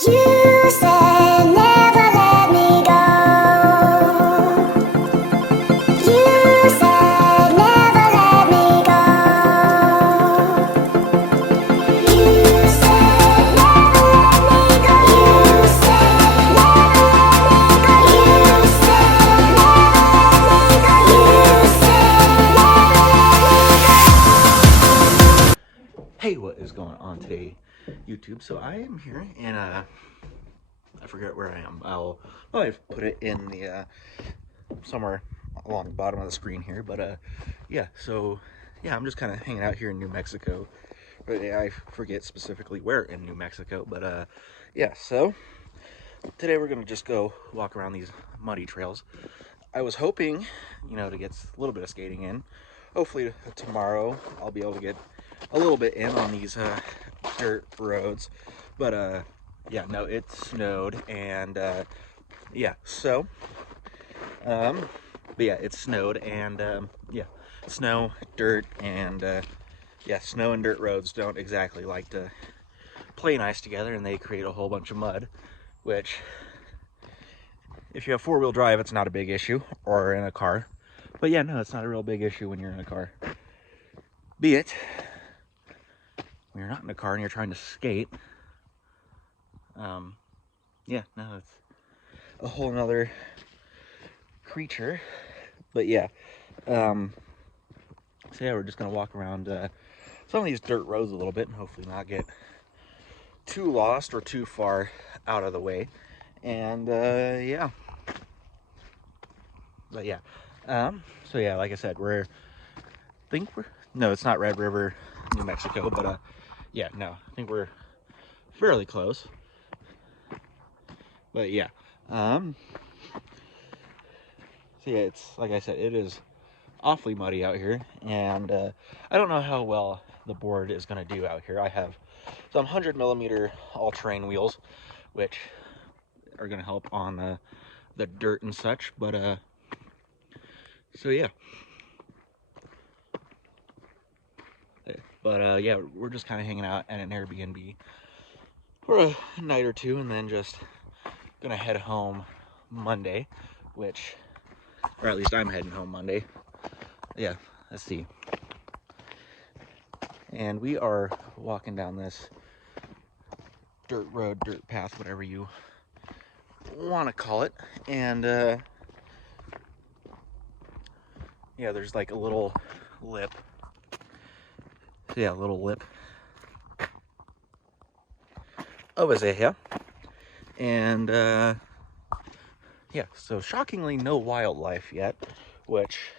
You said never let me go. You said never let me go. You said never let me go. You said never let me go. You said never let me go. You said never let me go. Hey, what is going on today, YouTube? So I am here, and I forget where I am. I've put it in the somewhere along the bottom of the screen here. But yeah. So yeah, I'm just kind of hanging out here in New Mexico. But I forget specifically where in New Mexico. But yeah. So today we're gonna just go walk around these muddy trails. I was hoping, to get a little bit of skating in. Hopefully tomorrow I'll be able to get a little bit in on these dirt roads. But yeah, no, it snowed, and yeah, so but yeah, it snowed, and yeah, snow, dirt, and yeah, snow and dirt roads don't exactly like to play nice together, and they create a whole bunch of mud, which if you have four-wheel drive, it's not a big issue, or in a car. But yeah, no, it's not a real big issue when you're in a car. Be it when you're not in a car and you're trying to skate. Yeah, no, it's a whole nother creature. But yeah, so yeah, we're just gonna walk around some of these dirt roads a little bit and hopefully not get too lost or too far out of the way. And yeah, but yeah, so yeah, like I said, no, it's not Red River, New Mexico, but yeah, no, I think we're fairly close. But yeah, so yeah, it's like I said, it is awfully muddy out here, and I don't know how well the board is going to do out here. I have some 100mm all-terrain wheels, which are going to help on the dirt and such. But so yeah, yeah, we're just kind of hanging out at an Airbnb for a night or two, and then just gonna head home Monday, or at least I'm heading home Monday. Yeah, let's see. And we are walking down this dirt road, dirt path, whatever you want to call it. And yeah, there's like a little lip. Yeah, a little lip over there. And yeah, so shockingly no wildlife yet, which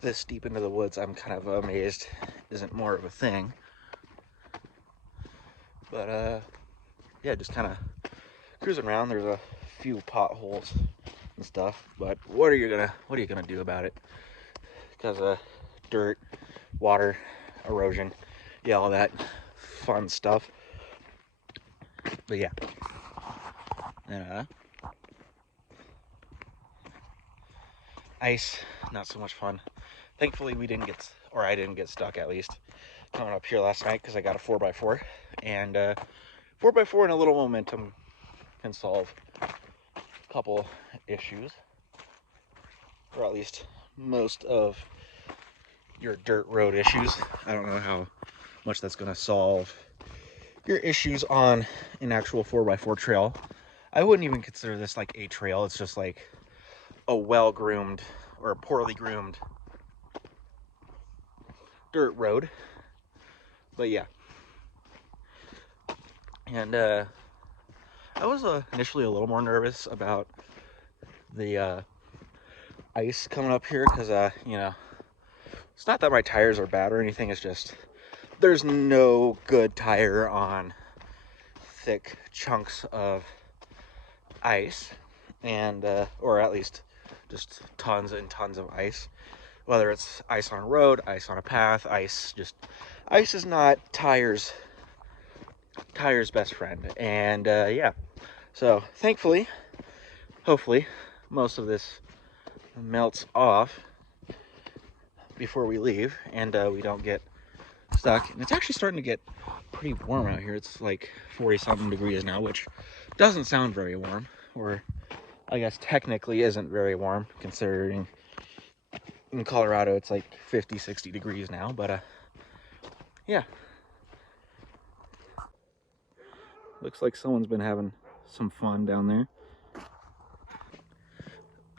this deep into the woods I'm kind of amazed isn't more of a thing. But yeah, just kind of cruising around. There's a few potholes and stuff, but what are you gonna do about it? Because dirt, water, erosion, yeah, all that fun stuff. But yeah, ice, not so much fun. Thankfully I didn't get stuck, at least coming up here last night, because I got a 4x4, and 4x4 and a little momentum can solve a couple issues, or at least most of your dirt road issues. I don't know how much that's going to solve your issues on an actual 4x4 trail. I wouldn't even consider this like a trail. It's just like a well-groomed or a poorly groomed dirt road. But yeah, and I was initially a little more nervous about the ice coming up here, because it's not that my tires are bad or anything. It's just there's no good tire on thick chunks of ice, and or at least just tons and tons of ice, whether it's ice on a road, ice on a path. Ice is not tires best friend. And yeah, so thankfully, hopefully, most of this melts off before we leave, and we don't get stuck. And it's actually starting to get pretty warm out here. It's like 40 something degrees now, which doesn't sound very warm, or I guess technically isn't very warm considering in Colorado it's like 50, 60 degrees now, but yeah. Looks like someone's been having some fun down there.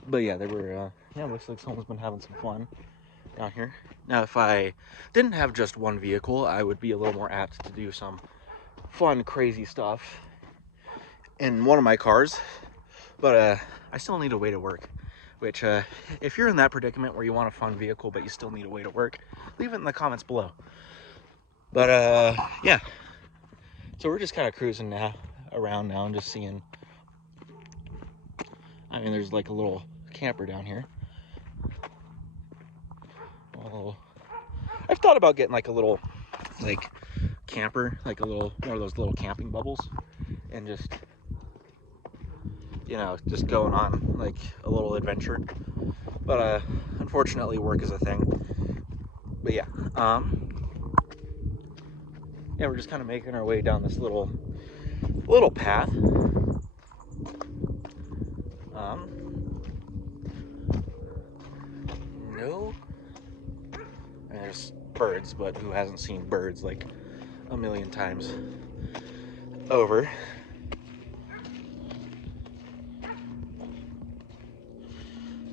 But yeah, looks like someone's been having some fun down here. Now, if I didn't have just one vehicle, I would be a little more apt to do some fun, crazy stuff in one of my cars. But I still need a way to work, which if you're in that predicament where you want a fun vehicle but you still need a way to work, leave it in the comments below. But yeah, so we're just kind of cruising around now and just seeing. I mean, there's like a little camper down here. Oh, I've thought about getting like a little like camper, like one of those little camping bubbles, and just just going on like a little adventure. But unfortunately, work is a thing. But yeah, yeah, we're just kind of making our way down this little path. No, I mean, there's birds, but who hasn't seen birds like a million times over?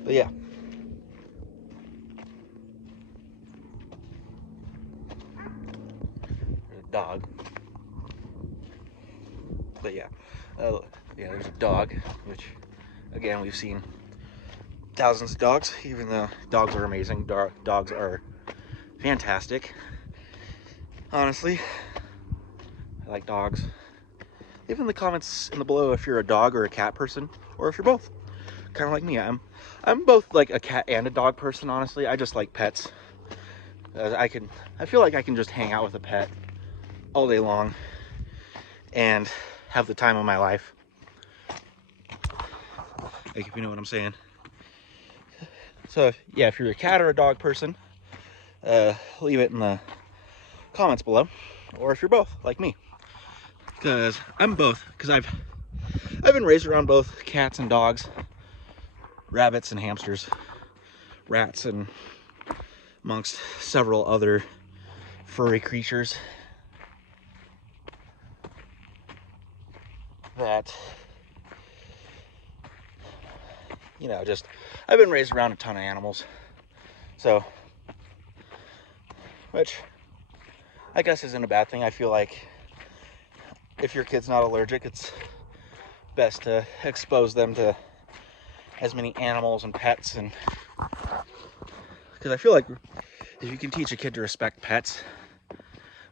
But yeah. There's a dog. But yeah. Yeah, there's a dog, which, again, we've seen thousands of dogs, even though dogs are amazing. Dogs are fantastic. Honestly, I like dogs. Leave in the comments in the below if you're a dog or a cat person, or if you're both. Kind of like me. I'm both like a cat and a dog person, honestly. I just like pets. I feel like I can just hang out with a pet all day long and have the time of my life. Like, if you know what I'm saying. So yeah, if you're a cat or a dog person, leave it in the comments below, or if you're both like me, because I'm both. Because I've been raised around both cats and dogs, rabbits and hamsters, rats, and amongst several other furry creatures that, just I've been raised around a ton of animals. So, which I guess isn't a bad thing. I feel like if your kid's not allergic, it's best to expose them to as many animals and pets, and because I feel like if you can teach a kid to respect pets,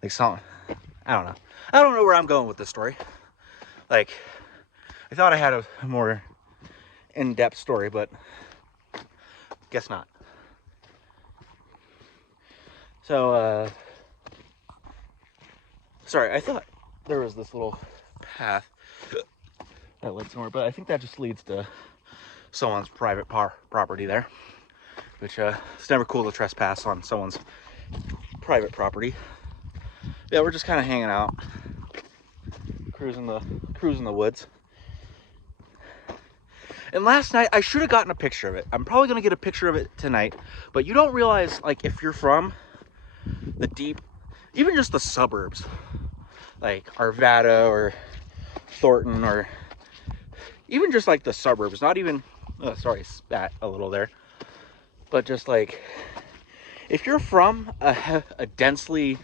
like I don't know where I'm going with this story. Like, I thought I had a more in-depth story, but guess not. So, sorry, I thought there was this little path that led somewhere, but I think that just leads to someone's private property there, which it's never cool to trespass on someone's private property. Yeah, we're just kind of hanging out, cruising the woods. And last night, I should have gotten a picture of it. I'm probably going to get a picture of it tonight. But you don't realize, like, if you're from the deep, even just the suburbs, like Arvada or Thornton, or even just like the suburbs, not even, sorry, spat a little there. But just like, if you're from a densely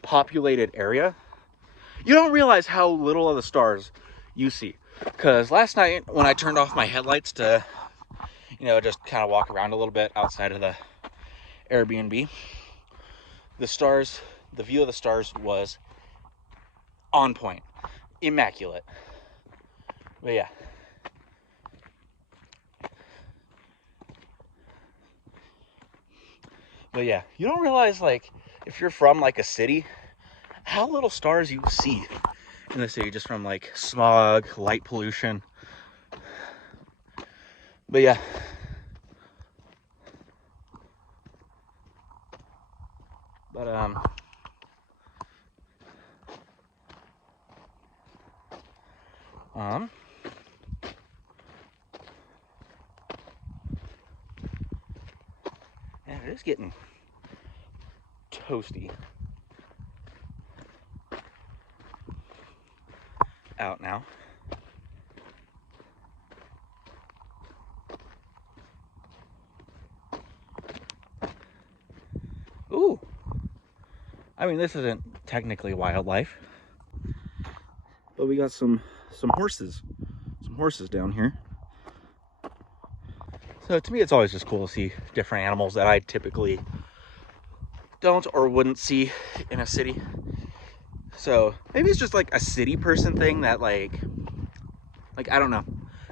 populated area, you don't realize how little of the stars you see. Because last night when I turned off my headlights to, just kind of walk around a little bit outside of the Airbnb, the view of the stars was on point, immaculate. But yeah. You don't realize, like, if you're from like a city, how little stars you see in the city just from like smog, light pollution. But yeah. But Um, and it is getting toasty out now. Ooh, I mean, this isn't technically wildlife, but we got some horses down here. So to me, it's always just cool to see different animals that I typically don't or wouldn't see in a city. So maybe it's just like a city person thing that like I don't know,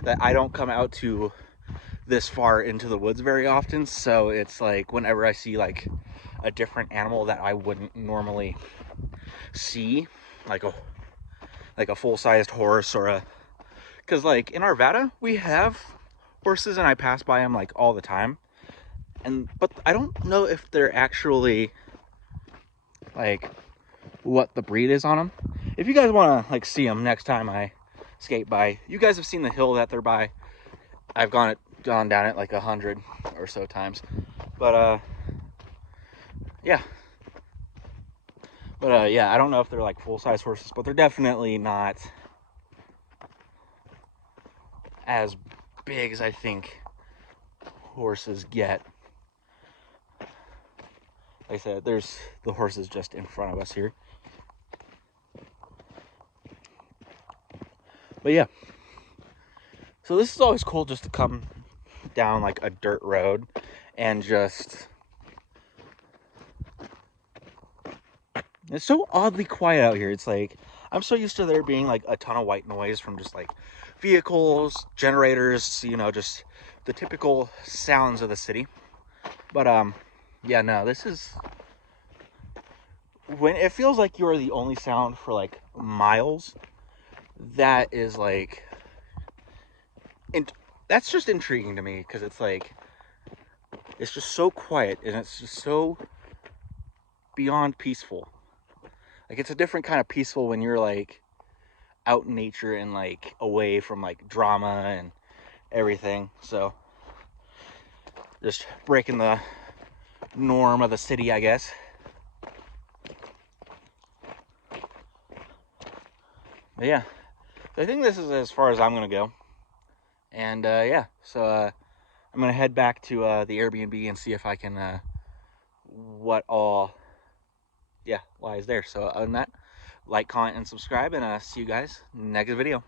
that I don't come out to this far into the woods very often. So it's like whenever I see like a different animal that I wouldn't normally see, like a full-sized horse or because like in Arvada we have horses and I pass by them like all the time, but I don't know if they're actually like what the breed is on them. If you guys want to like see them next time I skate by, you guys have seen the hill that they're by. I've gone down it like 100 or so times, but yeah, I don't know if they're like full-size horses, but they're definitely not as big as I think horses get. Like I said, there's the horses just in front of us here. But yeah, so this is always cool just to come down like a dirt road and just, it's so oddly quiet out here. It's like I'm so used to there being like a ton of white noise from just like vehicles, generators, you know, just the typical sounds of the city. But yeah, no, this is when it feels like you're the only sound for like miles. That is like, and that's just intriguing to me because it's like, it's just so quiet and it's just so beyond peaceful. Like it's a different kind of peaceful when you're like out in nature and like away from like drama and everything. So just breaking the norm of the city, I guess. But yeah, I think this is as far as I'm gonna go. And yeah, so I'm gonna head back to the Airbnb and see if I can what all lies there. So other than that, like, comment, and subscribe, and see you guys next video.